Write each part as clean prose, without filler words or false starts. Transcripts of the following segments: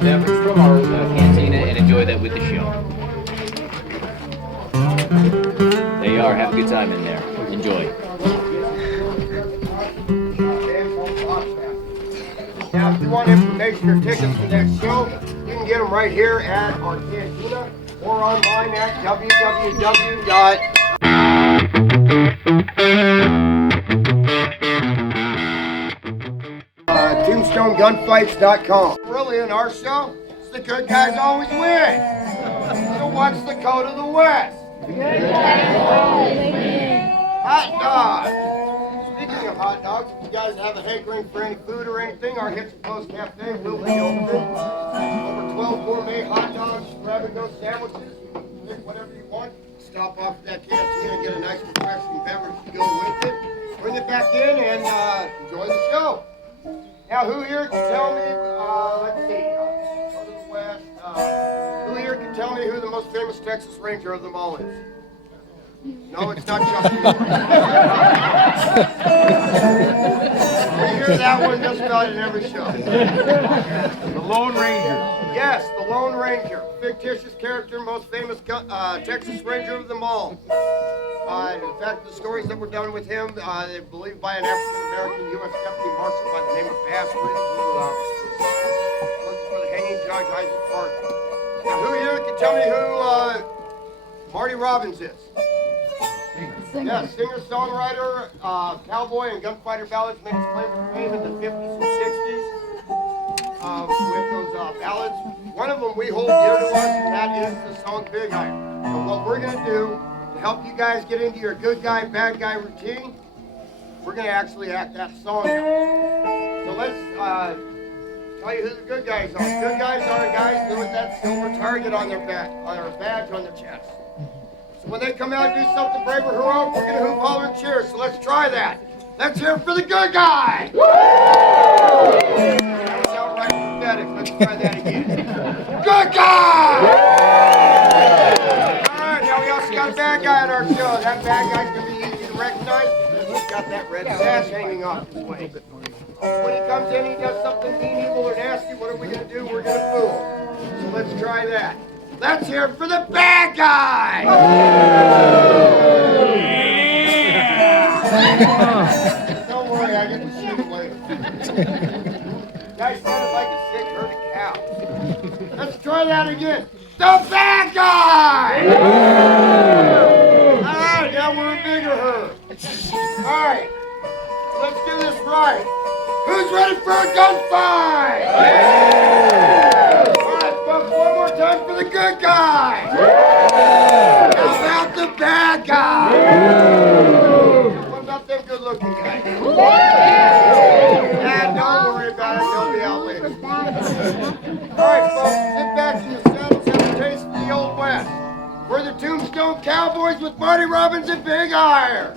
beverage from our cantina and enjoy that with the show. There you are. Have a good time in there. Enjoy. Now, if you want information or tickets for that show, you can get them right here at our cantina or online at tombstonegunfights.com. Really, in our show, it's the good guys always win. So what's the code of the West? Hot dog. Speaking of hot dogs, if you guys have a hankering for any food or anything, our Hits and Post Cafe will be open. Over 12 gourmet hot dogs, grab-and-go sandwiches. Pick whatever you want. Stop off at that canteen and get a nice refreshing beverage to go with it. Bring it back in and enjoy the show. Now, who here can tell me, let's see, go to the West. Who here can tell me who the most famous Texas Ranger of them all is? No, it's not Justin. We hear that one just about in every show. The Lone Ranger. Yes, the Lone Ranger. Fictitious character, most famous Texas Ranger of them all. In fact, the stories that were done with him, they believed by an African-American U.S. Deputy Marshal by the name of Bass Ridge, who was working for the hanging judge, Isaac Parker. Now, who here can tell me who Marty Robbins is? Yes, singer-songwriter, cowboy, and gunfighter ballads made his claim to fame in the 50s and 60s with those ballads. One of them we hold dear to us, and that is the song Big Iron. So what we're going to do to help you guys get into your good guy, bad guy routine, we're going to actually act that song out. So let's tell you who the good guys are. Good guys are guys with that silver target on their back, on their badge on their chest. When they come out and do something brave or heroic, we're going to hoop, holler, and cheer. So let's try that. Let's hear it for the good guy. Woo! That was outright pathetic. Let's try that again. Good guy! All right, now we also got a bad guy on our show. That bad guy's going to be easy to recognize because he's got that red sash hanging off his waist. When he comes in, he does something mean, evil, or nasty. What are we going to do? We're going to fool him. So let's try that. Let's hear it for the bad guy! Yeah. Don't worry, I get to shoot him later. Guy sounded like a sick herd of cows. Let's try that again. The bad guy! Alright, now we're a bigger herd. Alright, let's do this right. Who's ready for a gunfight? One more time for the good guy! How about the bad guy? What about them good looking guys? And don't worry about it, they'll be out later. Alright folks, sit back in your saddles, have a taste of the Old West. We're the Tombstone Cowboys with Marty Robbins and Big Iron.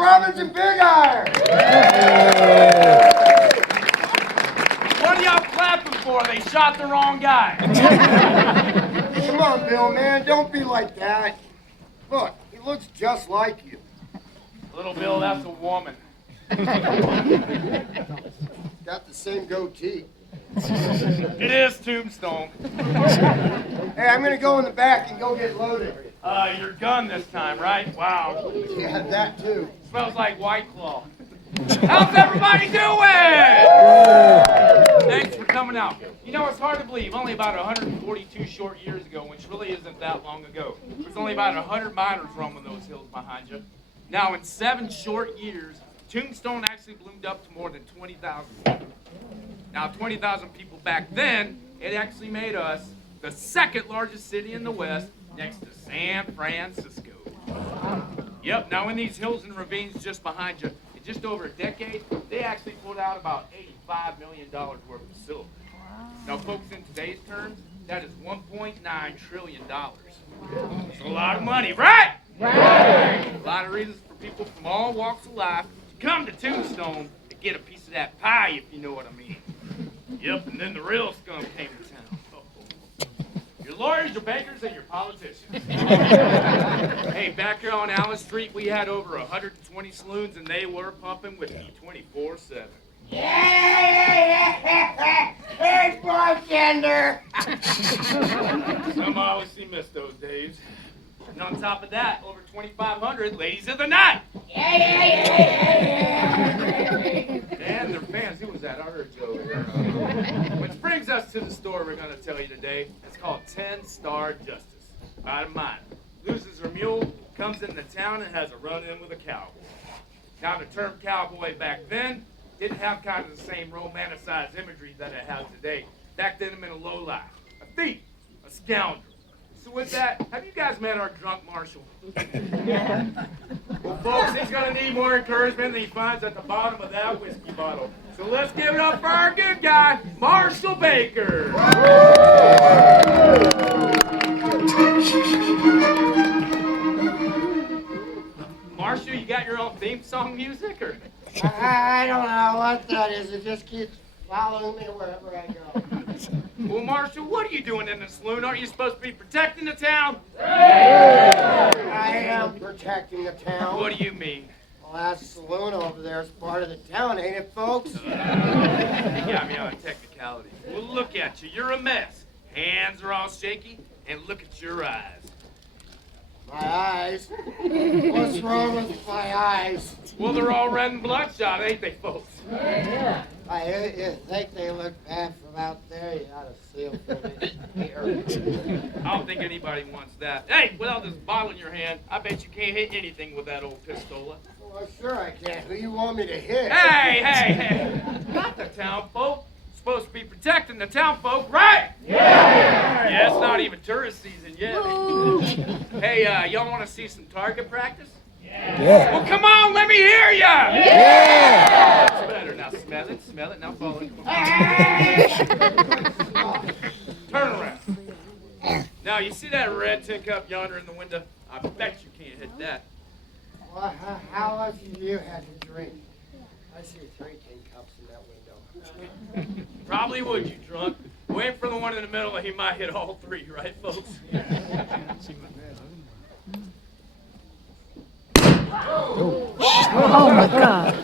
Robbins and Big Iron! What are y'all clapping for? They shot the wrong guy. Come on, Bill, man, don't be like that. Look, he looks just like you. Little Bill, that's a woman. Got the same goatee. It is Tombstone. Hey, I'm gonna go in the back and go get loaded. Your gun this time, right? Wow. Yeah, that too. Smells like White Claw. How's everybody doing? Thanks for coming out. You know, it's hard to believe, only about 142 short years ago, which really isn't that long ago. There's only about 100 miners roaming those hills behind you. Now, in 7 short years, Tombstone actually bloomed up to more than 20,000 people. Now, 20,000 people back then, it actually made us the 2nd largest city in the West, next to San Francisco. Yep, now in these hills and ravines just behind you, in just over a decade, they actually pulled out about $85 million worth of silver. Now, folks, in today's terms, that is $1.9 trillion. It's a lot of money, right? Right! A lot of reasons for people from all walks of life to come to Tombstone to get a piece of that pie, if you know what I mean. Yep, and then the real scum came to town. Your lawyers, your bankers, and your politicians. Hey, back here on Allen Street, we had over 120 saloons, and they were pumping with me 24/7. Yeah! Hey, bartender! Somehow we missed those days. And on top of that, over 2,500 ladies of the night. And their fans, who was that? I heard Joe here. Which brings us to the story we're going to tell you today. It's called 10-Star Justice. Bottom line, loses her mule, comes into town and has a run-in with a cowboy. Now, the term cowboy back then didn't have kind of the same romanticized imagery that it has today. Back then, it meant a lowlife, a thief, a scoundrel. So with that, have you guys met our drunk marshal? Well, folks, he's going to need more encouragement than he finds at the bottom of that whiskey bottle. So let's give it up for our good guy, Marshall Baker. Marshall, you got your own theme song music, or? I don't know what that is. It just keeps following me wherever I go. Well, Marshall, what are you doing in the saloon? Aren't you supposed to be protecting the town? I am protecting the town. What do you mean? Well, that saloon over there is part of the town, ain't it, folks? You got me on a technicality. Well, look at you. You're a mess. Hands are all shaky, and look at your eyes. My eyes? What's wrong with my eyes? Well, they're all red and bloodshot, ain't they, folks? Yeah. You think they look bad from out there? You ought to see them from here. I don't think anybody wants that. Hey, without this bottle in your hand, I bet you can't hit anything with that old pistola. Well, sure I can. Who you want me to hit? Hey! Not the town folk. Supposed to be protecting the town folk, right? Yeah, it's not even tourist season yet. Hey, y'all want to see some target practice? Yeah. Well, come on, let me hear ya! Yeah! That's better. Now smell it, now follow it. Turn around. Now, you see that red tin cup yonder in the window? I bet you can't hit that. Well, how much have you had to drink? I see 3 tin cups in that window. Probably would, you drunk. Wait for the one in the middle and he might hit all 3, right, folks? Oh my God.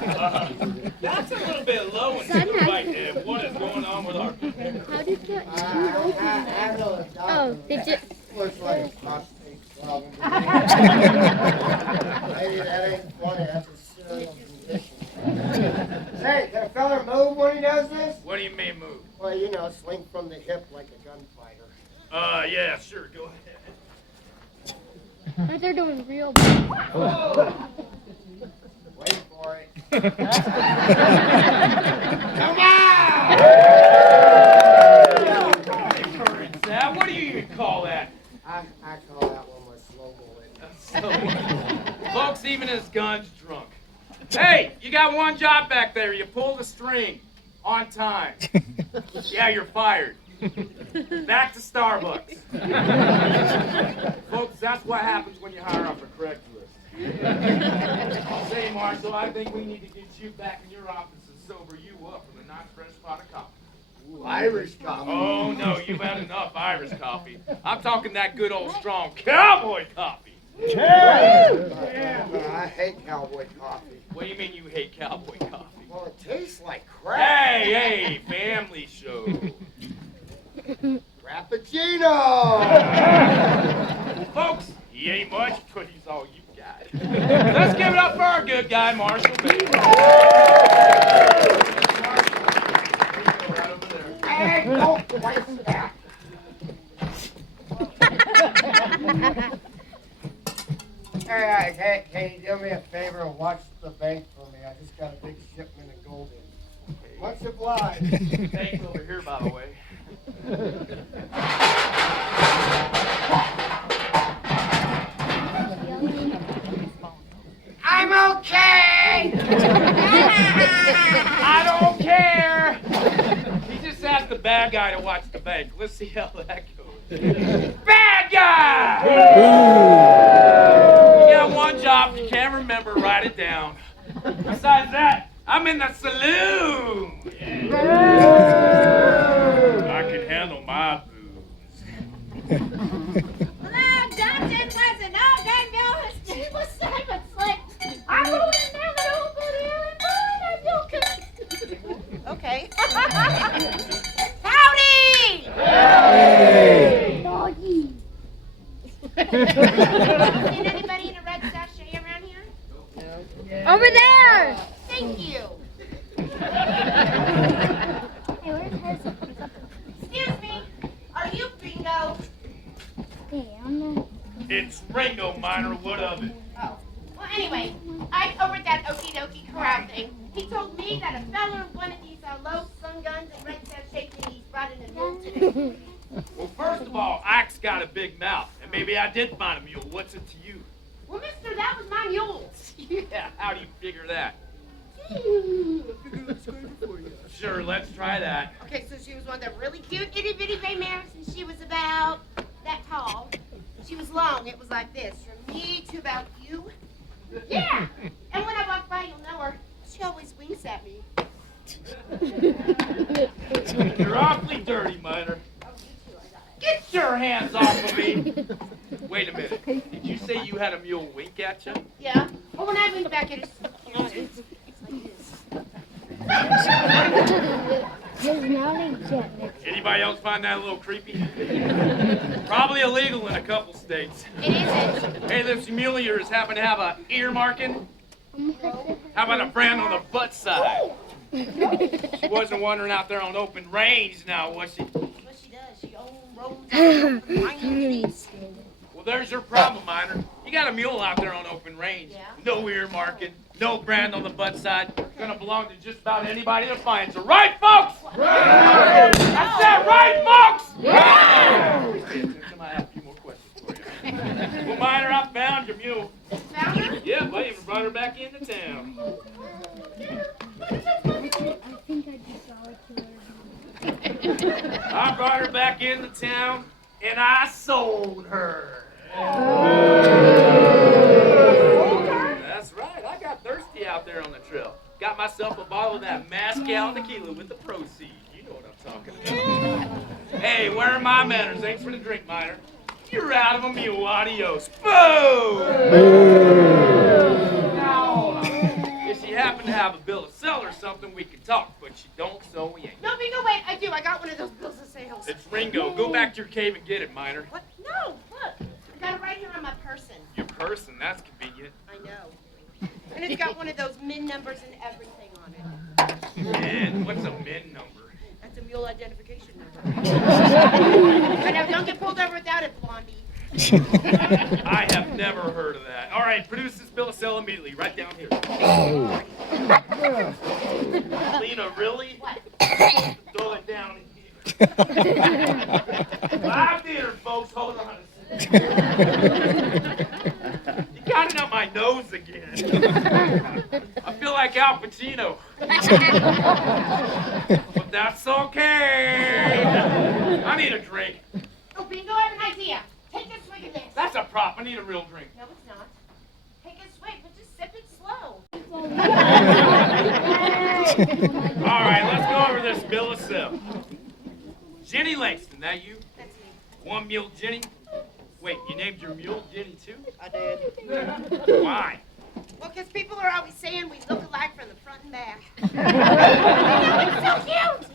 That's a little bit low and too right there. What is going on with our... How did that I know the doctor. Oh, did you? Looks like a prostate problem. Maybe that ain't funny. That's a serious condition. Hey, can a fella move when he does this? What do you mean move? Well, you know, swing from the hip like a gunfighter. Yeah, sure, go ahead. They're doing real bad. Wait for it. Come on! Encourage that. What do you even call that? I call that one my slow bullet. Folks, even his gun's drunk. Hey, you got one job back there. You pull the string on time. Yeah, you're fired. Back to Starbucks. Folks, that's what happens when you hire off a Craigslist. I'll say Marshall, I think we need to get you back in your office and sober you up with a nice fresh pot of coffee. Ooh, Irish coffee. Oh, no, you've had enough Irish coffee. I'm talking that good old strong cowboy coffee. I hate cowboy coffee. What do you mean you hate cowboy coffee? Well, it tastes like crap. Hey, family show. Frappuccino! Well, folks, he ain't much, but he's all you got. Let's give it up for our good guy, Marshall Bailey. Hey, don't waste that. Hey, can you do me a favor and watch the bank for me? I just got a big shipment of gold in. Much obliged. Thanks over here, by the way. I'm okay! I don't care! He just asked the bad guy to watch the bank. Let's see how that goes. Bad guy! You got one job. If you can't remember, write it down. Besides that, I'm in the saloon. I can handle my booze. Well, Johnson was an old guy, Bill. His name was Simon Slick. I go in there, but I'll go there and find out. Okay. Howdy! Hey! Doggy. Seen anybody in a red sachet around here? Over there! Thank you. Hey, where's his? Excuse me. Are you Bingo? Hey, I'm not. It's Ringo, Minor. What of it? Oh. Well, anyway, I'm over at that okie dokie corral thing. He told me that a fella in one of these low sun guns and red sachet thingies brought in a mule today. Well, first of all, Ike's got a big mouth, and maybe I did find a mule. What's it to you? Well, mister, that was my mule. Yeah, how do you figure that? Sure, let's try that. Okay, so she was one of the really cute itty bitty bay mares, and she was about that tall. She was long. It was like this, from me to about you. Yeah. And when I walk by, you'll know her. She always winks at me. You're awfully dirty, Minor. Get your hands off of me! Wait a minute. Did you say you had a mule wink at you? Yeah. Oh, when I wink back at her, it's like this. His naughty jet. Anybody else find that a little creepy? Probably illegal in a couple states. It isn't. Hey, this mule of yours happen to have a ear marking? How about a brand on the butt side? She wasn't wandering out there on open range now, was she? What she does, she roams out the wines. Well, there's your problem, Minor. You got a mule out there on open range. Yeah. No ear marking, no brand on the butt side. Gonna belong to just about anybody that finds her. Right, folks? Right! I said right, folks! Right! I have a few more questions for you. Well, Minor, I found your mule. Found her? Yep, I even brought her back into town. I think I'd be sorry to her. I brought her back into town, and I sold her. That's right. I got thirsty out there on the trail. Got myself a bottle of that Mezcal tequila with the proceeds. You know what I'm talking about. Hey, where are my manners? Thanks for the drink, Minor. You're out of a mule. Adios. Boom! Now, hold on. If she happened to have a bill of sale or something, we could talk, but she don't, so we ain't. No, Bingo, wait, I do. I got one of those bills of sales. It's Ringo. Go back to your cave and get it, Minor. What? No, look. I got it right here on my person. Your person, that's convenient. I know. And it's got one of those min numbers and everything on it. Min? What's a min number? That's a mule identification number. But now don't get pulled over without it, Blondie. I have never heard of that. All right, produce this bill of sale immediately. Right down here. Lena, really? What? Throw it down in here. Live theater, folks. Hold on a second. You got it up my nose again. I feel like Al Pacino. But that's okay. I need a drink. Oh, Bingo, I have an idea. Take a swig of this. That's a prop. I need a real drink. No, it's not. Take a swig, but just sip it slow. All right, let's go over this bill of sale. Jenny Langston, that you? That's me. One mule Jenny? Wait, you named your mule Jenny too? I did. Why? Well, because people are always saying we look alike from the front and back. So cute.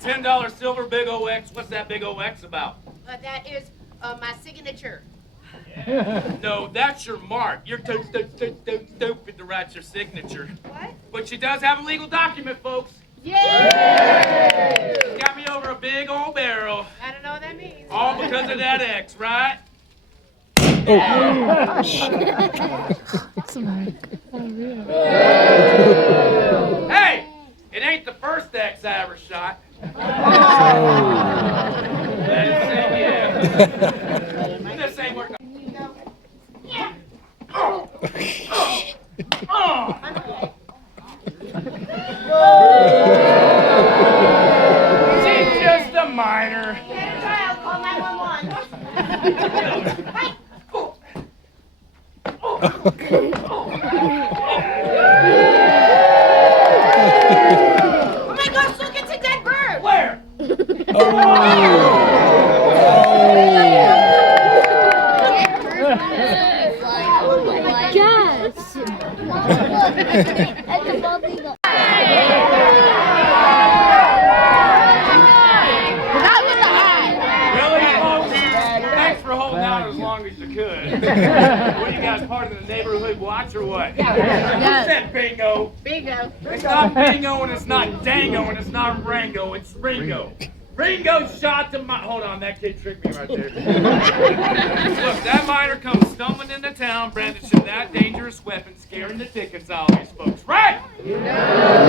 $10 silver big OX. What's that big OX about? That is my signature. No, that's your mark. You're too stupid to write your signature. What? But she does have a legal document, folks. Yay! She got me over a big old barrel. I don't know what that means. All because of that X, right? Hey! It ain't the first X I ever shot. Let's say yeah. This ain't working. Yeah. Oh! She's just a minor. Get a trial, call 911. Hey! Oh my gosh, look, it's a dead bird. Where? Yes. That's a bald eagle. Really, folks? Thanks for holding out as long as you could. What, you guys part of the neighborhood watch or what? Who said bingo? Bingo. It's not bingo and it's not dango and it's not Rango, it's Ringo. Ringo shot the hold on, that kid tricked me right there. Look, that miner comes stumbling into town, brandishing that dangerous weapon, scaring the tickets out of these folks. Right? That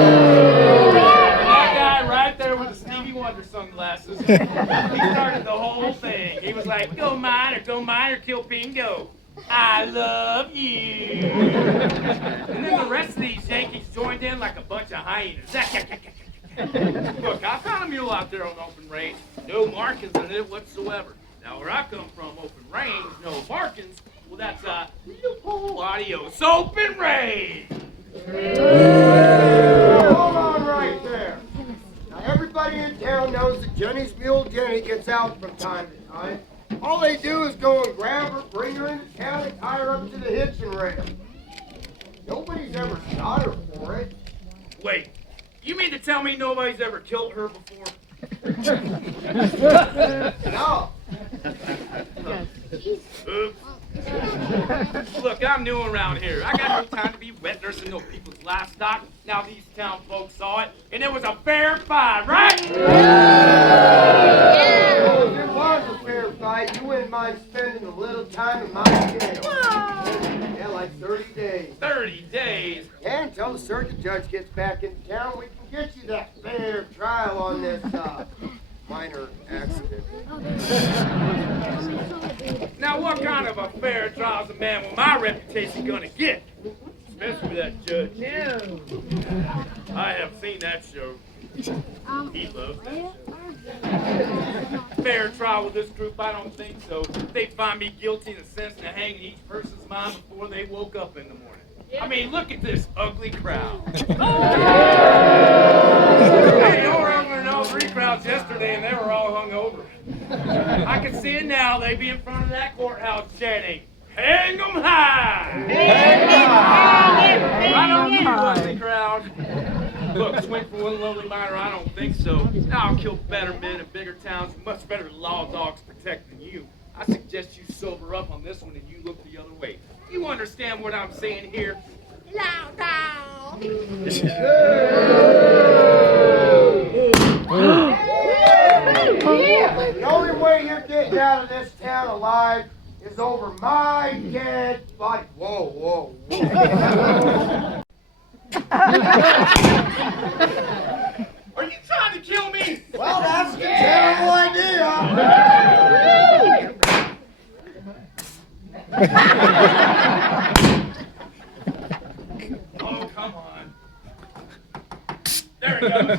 guy right there with the Stevie Wonder sunglasses, he started the whole thing. He was like, go miner, kill bingo. I love you. And then the rest of these Yankees joined in like a bunch of hyenas. Look, I found a mule out there on open range. No markings in it whatsoever. Now, where I come from, open range, no markings. Well, that's Leopold Adios. Open range! Hold on right there. Now, everybody in town knows that Jenny's mule Jenny gets out from time to time. All they do is go and grab her, bring her into town, and tie her up to the hitching rail. Nobody's ever shot her for it. Wait, you mean to tell me nobody's ever killed her before? No. Oops. Look, I'm new around here. I got no time to be wet nursing no people's livestock. Now these town folks saw it, and it was a fair fight, right? Well, if it was a fair fight, you wouldn't mind spending a little time in my jail. Yeah, like 30 days. 30 days? Yeah, until the circuit judge gets back into town, we can get you that fair trial on this, minor accident. Now, what kind of a fair trial's a man with my reputation gonna get? Especially that judge. No. I have seen that show. He loves that show. Fair trial with this group, I don't think so. They find me guilty and sentenced to hang in each person's mind before they woke up in the morning. I mean, look at this ugly crowd. Hey, you were over in all 3 crowds yesterday and they were all hung over. I can see it now. They be in front of that courthouse chanting, hang 'em high! Hang 'em high! Right on you, ugly crowd. Look, swing for one lovely miner, I don't think so. I'll kill better men in bigger towns with much better law dogs protecting you. I suggest you sober up on this one and you look the other way. You understand what I'm saying here? Loud down. The only way you're getting out of this town alive is over my dead body. Whoa, whoa, whoa. Are you trying to kill me? Well, that's a terrible idea. Oh, come on. There it goes.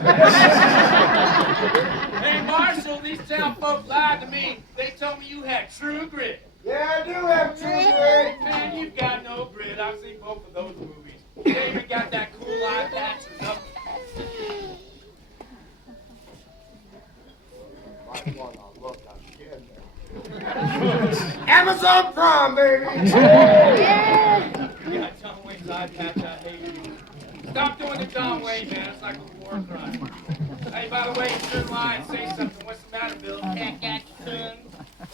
Hey, Marshal, these town folks lied to me. They told me you had true grit. Yeah, I do have two grit. Man, you've got no grit. I've seen both of those movies. You ain't even got that cool eye patch or nothing. Might wanna look again. Amazon Prime, baby. You got John Wayne's eye patch. I hate you. Stop doing the John Wayne, man. It's like a war crime. Hey, by the way, you should lie and say something. What's the matter, Bill? Cat got your tongue?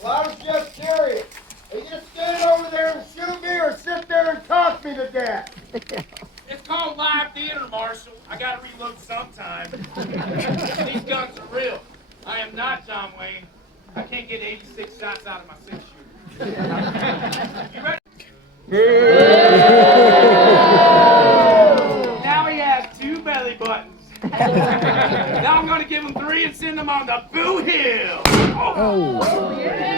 Well, I was just curious. Are you gonna stand over there and shoot me or sit there and talk me to death? It's called live theater, Marshal. I gotta reload sometime. These guns are real. I am not John Wayne. I can't get 86 shots out of my 6-shooter. You ready? Now he has 2 belly buttons. Now I'm gonna give him 3 and send him on the Boo Hill. Oh. Don't get it.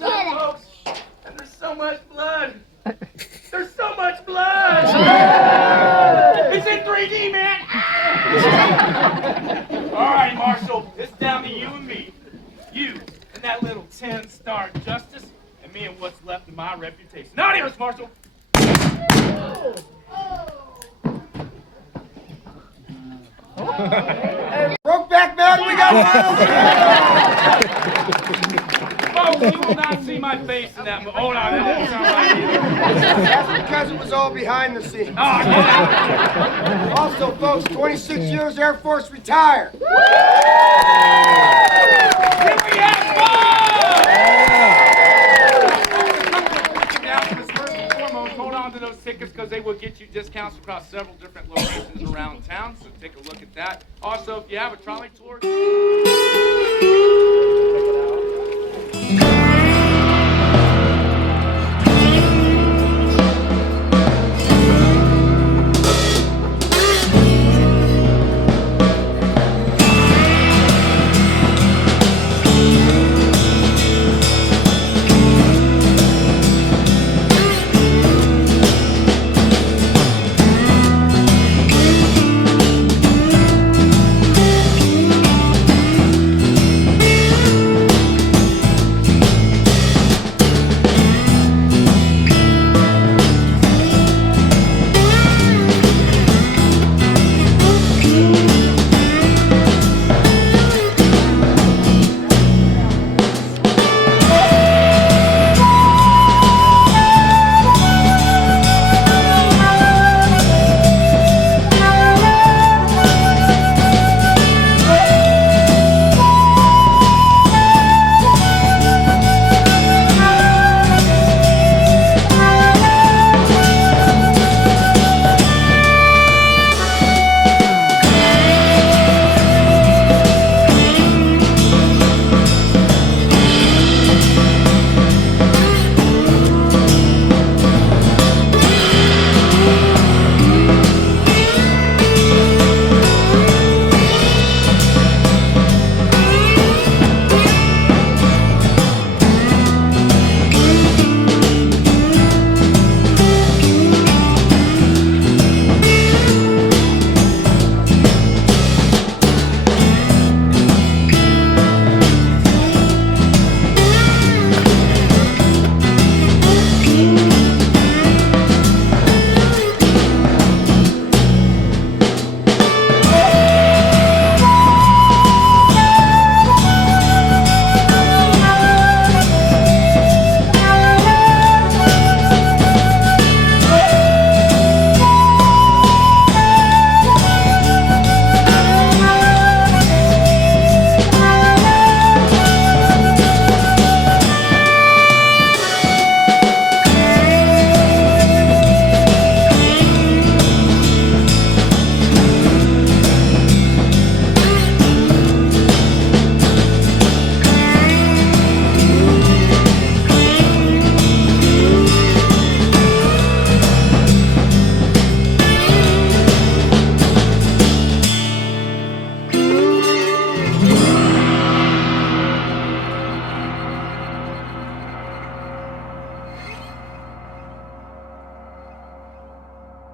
Folks. And there's so much blood. There's so much blood. It's in 3D, man. All right, Marshal. It's down to you and me. You and that little 10-star justice, and me and what's left of my reputation. Now, here's Marshal. Brokeback Mountain, we got Folks, you will not see my face in that movie. Oh, no, that didn't sound like you. That's because it was all behind the scenes. Oh, yeah. Also, folks, 26 years Air Force retired. Here we have fun! Now, first and foremost, hold on to those tickets because they will get you discounts across several different locations around town, so take a look at that. Also, if you have a trolley tour...